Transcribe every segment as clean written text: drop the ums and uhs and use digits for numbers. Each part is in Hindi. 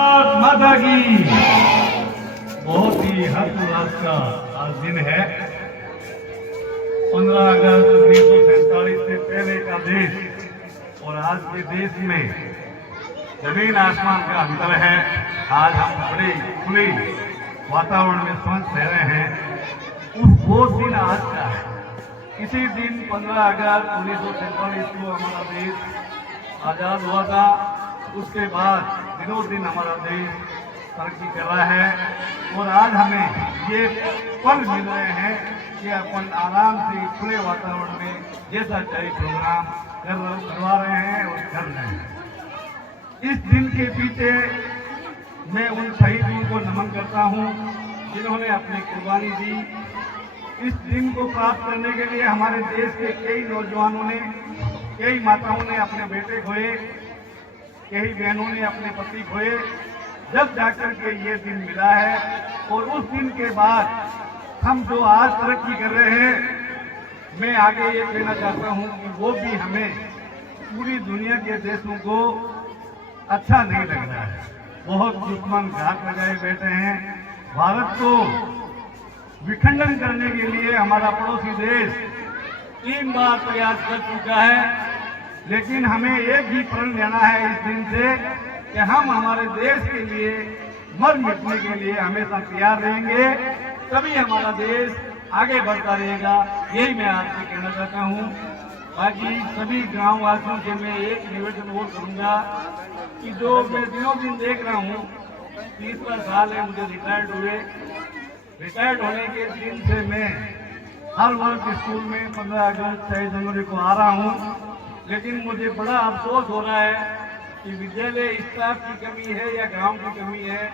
माता की बहुत ही हर्षोल्लास का आज दिन है। 15 अगस्त 1947 से पहले का देश और आज के देश में जमीन आसमान का अंतर है। आज हम बड़े खुले वातावरण में सांस ले रहे हैं। वो दिन आज का है। इसी दिन 15 अगस्त 1947 को हमारा देश आजाद हुआ था। उसके बाद दिनों दिन हमारा देश तरक्की कर रहा है और आज हमें ये पल मिल रहे हैं कि अपन आराम से खुले वातावरण में जैसा चाहिए प्रोग्राम करवा रहे हैं और कर रहे हैं। इस दिन के पीछे मैं उन शहीदों को नमन करता हूँ जिन्होंने अपनी कुर्बानी दी। इस दिन को प्राप्त करने के लिए हमारे देश के कई नौजवानों ने, कई माताओं ने अपने बेटे खोए, कई बहनों ने अपने पति खोए, जब जाकर के ये दिन मिला है। और उस दिन के बाद हम जो आज तरक्की कर रहे हैं, मैं आगे ये कहना चाहता हूँ कि वो भी हमें पूरी दुनिया के देशों को अच्छा नहीं लग रहा है। बहुत दुश्मन घात लगाए बैठे हैं। भारत को विखंडन करने के लिए हमारा पड़ोसी देश 3 बार प्रयास कर चुका है, लेकिन हमें एक ही प्रण लेना है इस दिन से कि हम हमारे देश के लिए मर मिटने के लिए हमेशा तैयार रहेंगे, तभी हमारा देश आगे बढ़ता रहेगा। यही मैं आपसे कहना चाहता हूँ। बाकी सभी गांव वासियों से मैं एक निवेदन और करूंगा कि जो मैं दिनों दिन देख रहा हूँ, 30वां साल है मुझे रिटायर्ड हुए। रिटायर्ड होने के दिन से मैं हर वर्ग स्कूल में 15 अगस्त 6 जनवरी को आ रहा हूँ, लेकिन मुझे बड़ा अफसोस हो रहा है कि विद्यालय स्टाफ की कमी है या गांव की कमी है।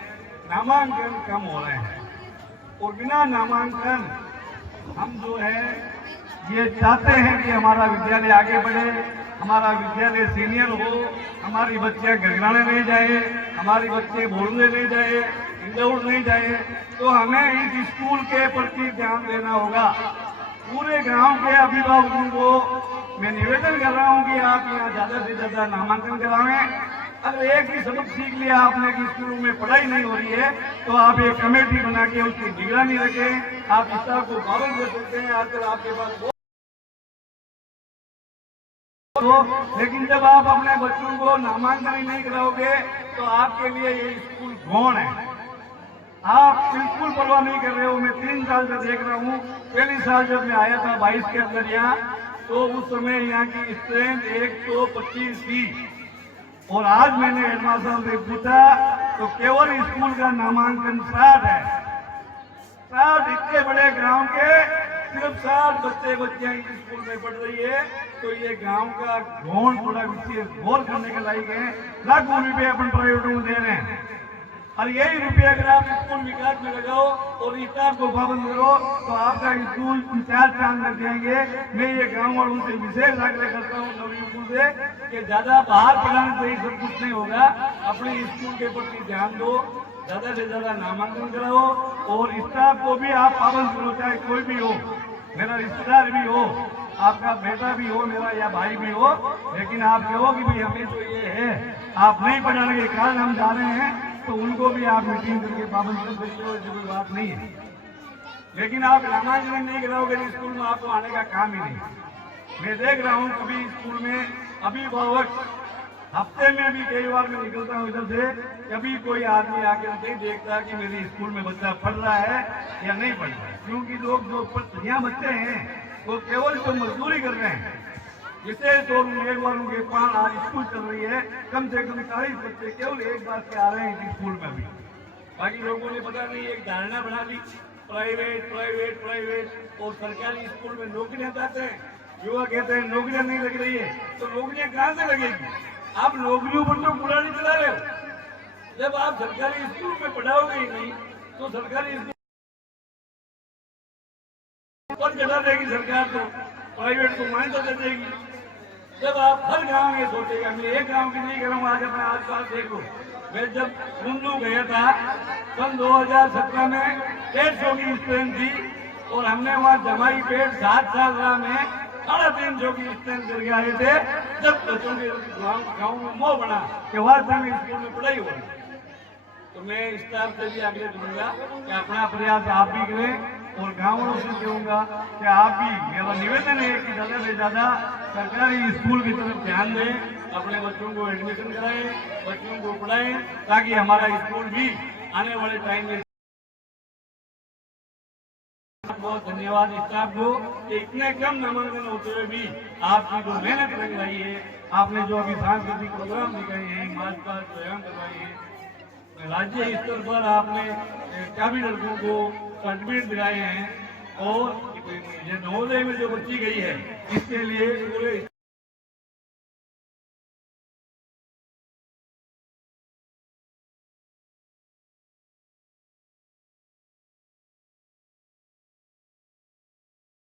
नामांकन कम हो रहे हैं और बिना नामांकन हम जो है ये चाहते हैं कि हमारा विद्यालय आगे बढ़े, हमारा विद्यालय सीनियर हो, हमारी बच्चियां गिड़गिड़ाने नहीं जाए, हमारे बच्चे बोलने नहीं जाए, इंदौर नहीं जाए। तो हमें इस स्कूल के प्रति ध्यान देना होगा। पूरे गांव के अभिभावकों को मैं निवेदन कर रहा हूं कि आप यहाँ ज्यादा से ज्यादा नामांकन करावें। अगर एक भी सबक सीख लिया आपने कि स्कूलों में पढ़ाई नहीं हो रही है, तो आप एक कमेटी बना के उसकी निगरानी रखें। आप इस तरह को पाबंद कर सकते हैं। आजकल आपके पास लेकिन जब आप अपने बच्चों को नामांकन ही नहीं कराओगे तो आपके लिए ये स्कूल गौण है। आप बिल्कुल परवाह नहीं कर रहे हो। मैं 3 साल से देख रहा हूँ। पहली साल जब मैं आया था 22 के अंदर यहाँ, तो उस समय यहाँ की स्ट्रेंथ 125 थी और आज मैंने हेडमास्टर से पूछा तो केवल स्कूल का नामांकन 60 है। 60 इतने बड़े गांव के सिर्फ 60 बच्चियां इस स्कूल में पढ़ रही है। तो ये गांव का गौण थोड़ा विशेष गौर करने के लायक है। लाखों रुपये अपन प्राइवेटों को दे रहे हैं और यही रुपये अगर आप स्कूल विकास में लगाओ और स्टाफ को पाबंद करो तो आपका स्कूल 4 चांद लग जाएंगे। मैं ये गांव वालों से विशेष आग्रह करता हूँ नवयुवकों से कि ज्यादा बाहर पढ़ाने से ही सब कुछ नहीं होगा। अपने स्कूल के प्रति ध्यान दो, ज्यादा से ज्यादा नामांकन कराओ और स्टाफ को भी आप पाबंद करो, चाहे कोई भी हो, मेरा रिश्तेदार भी हो, आपका बेटा भी हो, मेरा या भाई भी हो। लेकिन आप कहो कि भाई हमें तो ये है, आप नहीं पढ़ाने के कारण हम जा रहे हैं, तो उनको भी आप मीटिंग करके पाबंद कर सकते हो। ऐसी कोई बात नहीं है। लेकिन आप नामांकन नहीं कराओगे तो स्कूल में आपको आने का काम ही नहीं। मैं देख रहा हूँ कभी स्कूल में अभिभावक हफ्ते में भी कई बार मैं निकलता हूँ इधर से, कभी कोई आदमी आकर नहीं देखता कि मेरे स्कूल में बच्चा पढ़ रहा है या नहीं पढ़ रहा है। क्योंकि लोग जो यहाँ बच्चे हैं वो केवल जो मजदूरी कर रहे हैं। जिसे तो उम्मीदवारों के 5 आज स्कूल चल रही है, कम से कम 40 बच्चे केवल एक बार से आ रहे हैं स्कूल में भी। बाकी लोगों ने पता नहीं एक धारणा बना ली प्राइवेट प्राइवेट प्राइवेट और सरकारी स्कूल में नौकरियां चाहते हैं। युवा कहते हैं नौकरियां नहीं लग रही है, तो नौकरियां कहाँ से लगेगी? आप नौकरियों पर तो पूरा नहीं चला रहे हो। जब आप सरकारी स्कूल में पढ़ाओगे ही नहीं तो सरकारी स्कूल पर चला देगी सरकार, तो प्राइवेट को मान्यता दे देगी। जब आप हर गांव में सोचेगा, मैं एक गांव की नहीं करूँगा, आज अपने आसपास देखो। मैं जब कुंडू गया था सन 2017 में 150 की स्ट्रेंथ थी और हमने वहाँ जमाई पेड़ 7 साल रहा में 350 की स्ट्रेंथ करके आए थे। जब बच्चों के गाँव में मोह बना कि वास्तव में स्कूल में पढ़ाई हो रही। तो मैं स्टाफ से भी आग्रह करूंगा कि अपना प्रयास आप भी करें और गाँव वालों से कहूँगा कि आप भी, मेरा निवेदन है कि ज़्यादा से ज़्यादा सरकारी स्कूल की तरफ ध्यान दें, अपने बच्चों को एडमिशन कराएं, बच्चों को पढ़ाएं, ताकि हमारा स्कूल भी आने वाले टाइम में। बहुत धन्यवाद स्टाफ को कि इतने कम नामांकन होते हुए भी आपकी जो मेहनत लग रही है, आपने जो अभी सांस्कृतिक प्रोग्राम दिखाए हैं, मार्च पास्ट प्रोग्राम करवाए हैं, राज्य स्तर पर आपने काफी लड़कों को सर्टिफिकेट दिलाए हैं और ये नवोदय में जो बच्ची गई है इसके लिए पूरे